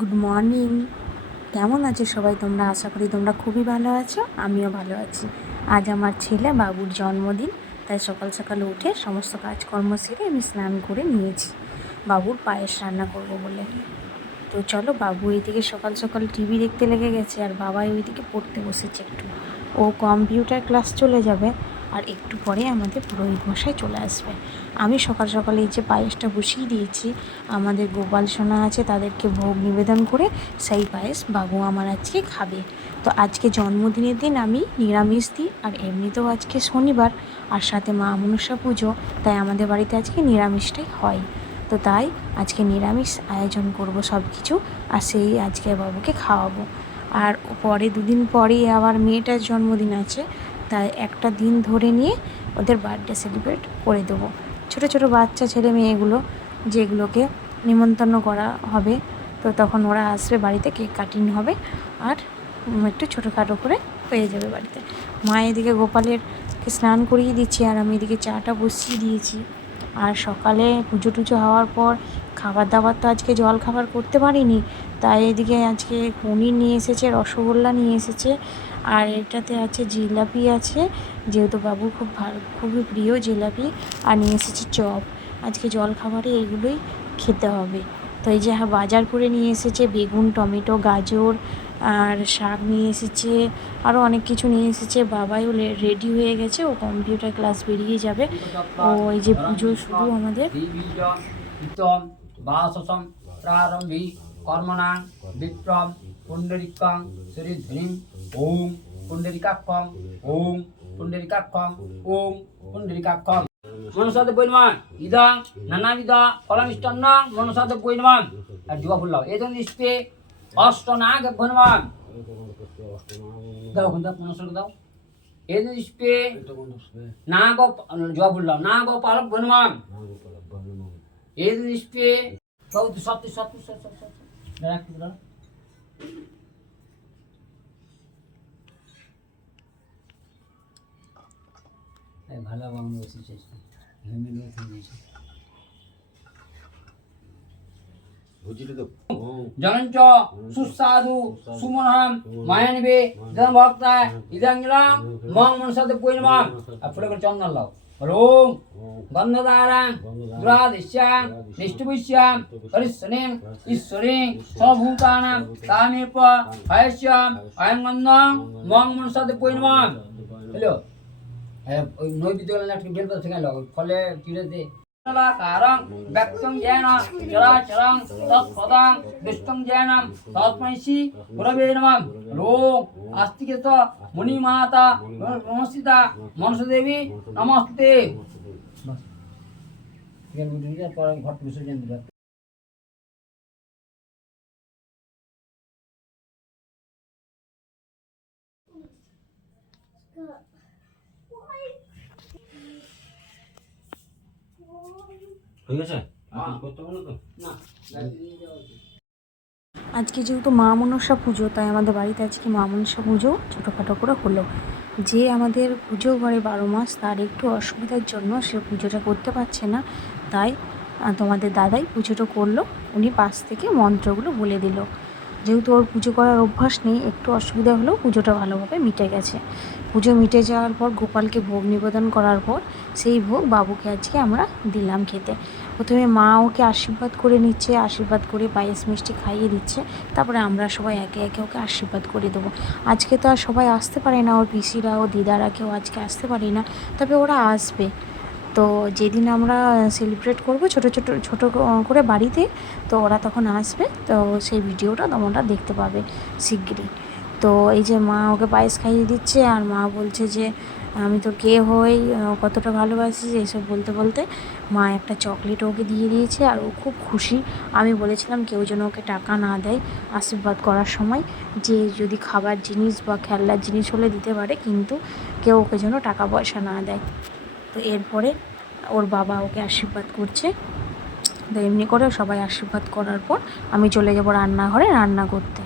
Good morning কেমন আছো সবাই? তোমরা আশা করি তোমরা খুবই ভালো আছো, আমিও ভালো আছি। আজ আমার ছেলে বাবুর জন্মদিন, তাই সকাল সকাল উঠে সমস্ত কাজকর্ম সেরে আমি স্নান করে নিয়েছি। বাবুর পায়েস রান্না করব বলে। তো চলো, বাবু এইদিকে সকাল সকাল টিভি দেখতে লেগে গেছে, আর বাবাই ওইদিকে পড়তে বসেছে একটু। ও কম্পিউটার ক্লাস চলে যাবে আর একটু পরে আমাদের পুরোহিত মশাই চলে আসবে। আমি সকাল সকালে এই যে পায়েসটা বসিয়ে দিয়েছি, আমাদের গোপাল সোনা আছে তাদেরকে ভোগ নিবেদন করে সেই পায়েস বাবু আমার আজকে খাবে। তো আজকে জন্মদিনের দিন আমি নিরামিষ দিই আর এমনিতেও আজকে শনিবার আর সাথে মা মনসা পুজো, তাই আমাদের বাড়িতে আজকে নিরামিষটাই হয়। তো তাই আজকে নিরামিষ আয়োজন করব সব কিছু আর সেই আজকে বাবুকে খাওয়াবো। আর পরে দুদিন পরেই আবার মেয়েটার জন্মদিন আছে তাই একটা দিন ধরে নিয়ে ওদের বার্থডে সেলিব্রেট করে দেবো। ছোটো ছোটো বাচ্চা, ছেলে, মেয়েগুলো যেগুলোকে নিমন্ত্রণ করা হবে, তো তখন ওরা আসবে বাড়িতে, কেক কাটিং হবে আর একটু ছোটোখাটো করে হয়ে যাবে বাড়িতে। মা এদিকে গোপালের স্নান করিয়ে দিচ্ছি আর আমি এদিকে চাটা বসিয়ে দিয়েছি। আর সকালে পুজো টুজো হওয়ার পর খাবার দাবার তো আজকে জল খাবার করতে পারিনি, তাই এদিকে আজকে পনির নিয়ে এসেছে, রসগোল্লা নিয়ে এসেছে আর এটাতে আছে জিলাপি আছে, যেহেতু বাবু খুব ভালো, খুবই প্রিয় জিলাপি, আর নিয়ে এসেছে চপ। আজকে জল খাবারে এগুলোই খেতে হবে। তো এই যে হ্যাঁ বাজার করে নিয়ে এসেছে বেগুন, টমেটো, গাজর, আর শাক নিয়ে এসেছে আরও অনেক কিছু নিয়ে এসেছে। বাবাইও রেডি হয়ে গেছে, ও কম্পিউটার ক্লাস বেরিয়ে যাবে। ও এই যে পুজো শুরু আমাদের। প্রারম্ভি কর্মণাং বিপ্রম পুণ্ডরিকং সুরিধ্বনিম ওম পুণ্ডরিকাক্ষং ওম পুণ্ডরিকাক্ষং ওম পুণ্ডরিকাক্ষং মনসাদ বৈনমান ইদং নানাবিদা ফলামিষ্টান্ন মনসাদ বৈনমান আর দিবা ফুল্লাও এই জন্য ইস্পে অষ্টনাগ ভনমান দাও দাও মনসাদ দাও এই জন্য ইস্পে নাগ জবা ফুল্লাও নাগ পালক ভনমান এই জন্য ইস্পে চৌদ্দ সত্তর সত্তর সত্তর সত্তর ભાલા વાળું ઓછું છે જમી લો થઈ જશે জনঞ্চ সুস্বাদু সুমনহাম মায়ানিবে জন ভক্তায় ইদাঙ্গিলাম মং মনসাতে পূর্ণমাম ফুলে চন্দন লাও ఓం গন্ধধারাং দুরাদিশ্যাং নিষ্ঠুবিশ্যাং হরিশ্বরীং ঈশ্বরীং সভূতানাং তামেপ হায়স্যাম আয়ং গন্ধং মং মনসাতে পৈনমাম হ্যালো ওই নৈবিদ্য একটা করে থেকে ফলে চিড়েতে কারং ব্যক্তং জ্ঞান চরাচরং তৎপদং বিষ্টং জ্ঞানম তৎমৈষি গুরবে নমঃ রোগ আস্তিকেত মুনি মাতা নমস্তিতা মনসদেবী করতে হবে তো? না আজকে যেহেতু মা মনসা পুজো তাই আমাদের বাড়িতে আজকে মা মনসা পুজো ছোটোখাটো করে হলো। যে আমাদের পুজো ঘরে বারো মাস তার একটু অসুবিধার জন্য সে পুজোটা করতে পারছে না। তাই তোমাদের দাদাই পুজোটা করল। উনি পাশ থেকে মন্ত্রগুলো বলে দিল। যেহেতু ওর পুজো করার অভ্যাস নেই, একটু অসুবিধা হলেও পুজোটা ভালোভাবে মিটে গেছে। পুজো মিটে যাওয়ার পর গোপালকে ভোগ নিবেদন করার পর সেই ভোগ বাবুকে আজকে আমরা দিলাম খেতে। প্রথমে মা ওকে আশীর্বাদ করে নিচ্ছে, আশীর্বাদ করে পায়েস মিষ্টি খাইয়ে দিচ্ছে। তারপরে আমরা সবাই একে একে ওকে আশীর্বাদ করে দেবো। আজকে তো আর সবাই আসতে পারে না, ওর পিসিরা ও দিদারা কেউ আজকে আসতে পারে না। তবে ওরা আসবে। তো যেদিন আমরা সেলিব্রেট করব ছোট ছোট ছোট করে বাড়িতে, তো ওরা তখন আসবে, তো সেই ভিডিওটা তোমরা দেখতে পাবে শিগগিরই। তো এই যে মা ওকে পায়েস খাইয়ে দিচ্ছে, আর মা বলছে যে, আমি তো কে হই কতটা ভালোবাসিস? এইসব বলতে বলতে মা একটা চকলেট ওকে দিয়ে দিয়েছে, আর ও খুব খুশি। আমি বলেছিলাম কেউ যেন ওকে টাকা না দেয় আশীর্বাদ করার সময়, যে যদি খাবার জিনিস বা খেলনার জিনিস হলে দিতে পারে, কিন্তু কেউ ওকে যেন টাকা পয়সা না দেয়। তো এরপরে ওর বাবা ওকে আশীর্বাদ করছে। তো এমনি করে সবাই আশীর্বাদ করার পর আমি চলে যাব রান্নাঘরে রান্না করতে।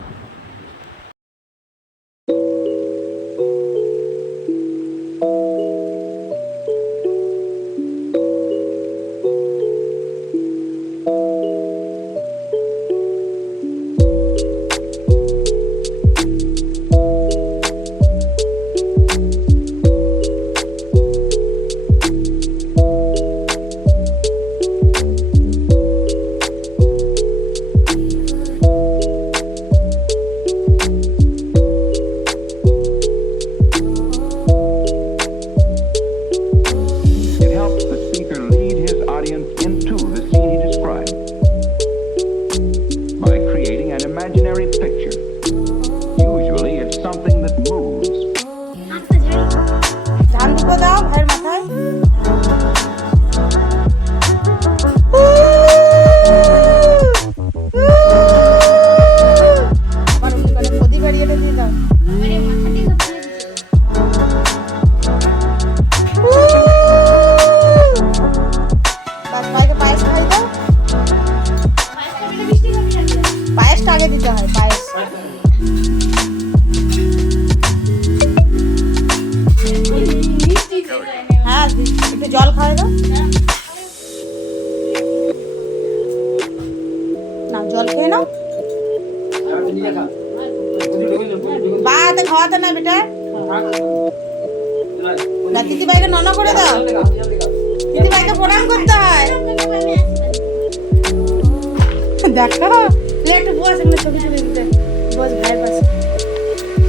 আগে দিতে হয়, পায়েস। হ্যাঁ একটু জল খাওয়াই দাও। না, জল খেয়ে নাও। বাতে খাওয়াতে না, বেটা। না, দিদিভাইকে নন করে দাও। দিদিভাইকে প্রণাম করতে হয়। দেখো একটু ছবি ছবি তুলে বস ভাইয়ের পাশে।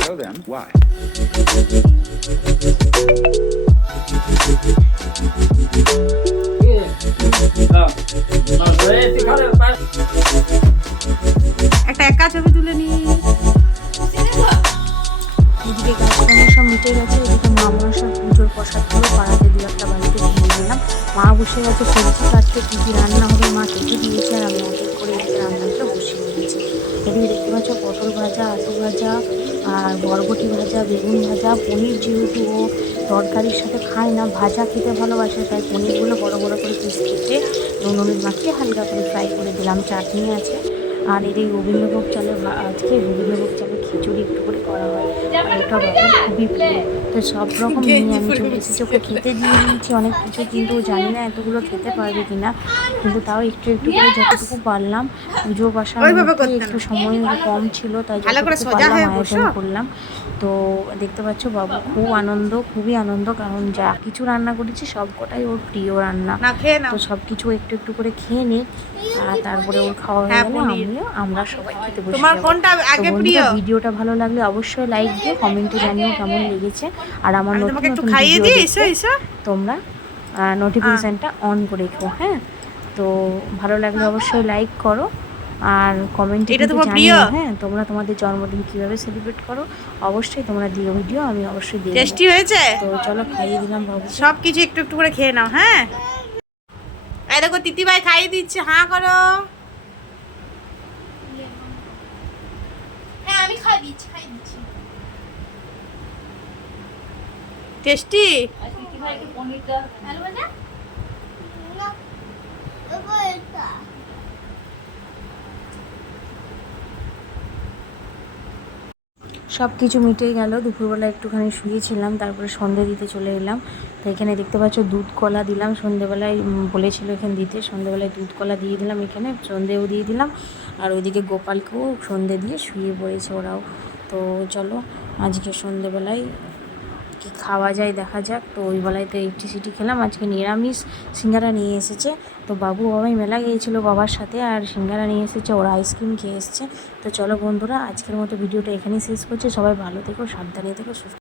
So then, why? একটা একা ছবি তুলে নি। এদিকে কাজকর্ম সব মিটে গেছে এদিকে মা মনসার পুজোর প্রসাদগুলো পাড়াতে দু একটা বাড়িতে দিয়ে দিলাম মা বসে গেছে সবজি কাটতে কী কী রান্না হবে মা কেটে দিয়েছে আর আমি করে দিয়েছি এদিকে দেখতে পাচ্ছ পটল ভাজা, আলু ভাজা আর বরবটি ভাজা, বেগুন ভাজা, পনির যেহেতু ও তরকারির সাথে খায় না, ভাজা খেতে ভালোবাসে, তাই পনিরগুলো বড় বড় করে পিস কেটে নুন হলুদ মাখিয়ে হালকা করে ফ্রাই করে দিলাম। চাটনি আছে। আর এই গোবিন্দভোগ চালের আজকে গোবিন্দভোগ চালের খিচুড়ি একটু করে করা হয়। এটা খুবই প্রিয়। তো সব রকম নিয়ে আমি চলে এসেছি ওকে খেতে দিয়ে দিয়েছি অনেক কিছু কিন্তু জানি না এতগুলো খেতে পারবে কিনা কিন্তু তাও একটু একটু করে যতটুকু পারলাম পুজো মধ্যে একটু সময় কম ছিল তাই যতটুকু পারলাম আয়োজন করলাম। তো দেখতে পাচ্ছ বাবু খুব আনন্দ খুবই আনন্দ কারণ যা কিছু রান্না করেছি সব কটাই ওর প্রিয় রান্না। তো সব কিছু একটু একটু করে খেয়ে নে আর তারপরে ওর খাওয়া হয়ে হ্যাঁ, গেলে আমরা সবাই খেতে বসে তোমার কোনটা আগে প্রিয়? ভিডিওটা ভালো লাগলে অবশ্যই লাইক দিয়ে কমেন্টে জানিও কেমন লেগেছে। আর আমার আমি নতুন একটু নতুন ভিডিও এসো এসো। তোমরা নোটিফিকেশানটা অন করে রেখো হ্যাঁ? তো ভালো লাগলে অবশ্যই লাইক করো আর কমেন্টে এটা তোমার জানিও প্রিয়? হ্যাঁ? তোমরা তোমাদের জন্মদিন কীভাবে সেলিব্রেট করো অবশ্যই তোমরা দিও ভিডিও আমি অবশ্যই দেবো। টেস্টি হয়েছে? তো চলো খাইয়ে দিলাম বাবু সব কিছু একটু একটু করে খেয়ে নাও হ্যাঁ? এই দেখো তিতি ভাই খাইয়ে দিচ্ছে হাঁ করো হ্যাঁ আমি খাই দিচ্ছি খাই দিচ্ছি। টেস্টি? সব কিছু মিটে গেল দুপুরবেলা একটুখানি শুয়েছিলাম তারপরে সন্ধে দিতে চলে এলাম। তো এখানে দেখতে পাচ্ছ দুধ কলা দিলাম। সন্ধেবেলায় বলেছিল এখানে দিতে। সন্ধেবেলায় দুধ কলা দিয়ে দিলাম এখানে, সন্ধেও দিয়ে দিলাম। আর ওইদিকে গোপালকেও সন্ধে দিয়ে শুয়ে পড়েছে ওরাও। তো চলো, আজকে সন্ধেবেলায় কি খাওয়া যায় দেখা যাক। তো ওই বেলায় তো এইটি সিটি খেলাম। আজকে নিরামিষ সিঙ্গারা নিয়ে এসেছে। তো বাবু বাবাই মেলা গিয়েছিল বাবার সাথে আর সিঙ্গারা নিয়ে এসেছে। ওরা আইসক্রিম খেয়ে এসেছে। তো চলো বন্ধুরা, আজকের মতো ভিডিওটা এখানেই শেষ করছি। সবাই ভালো থেকো, সাবধানে থেকো, সুস্থ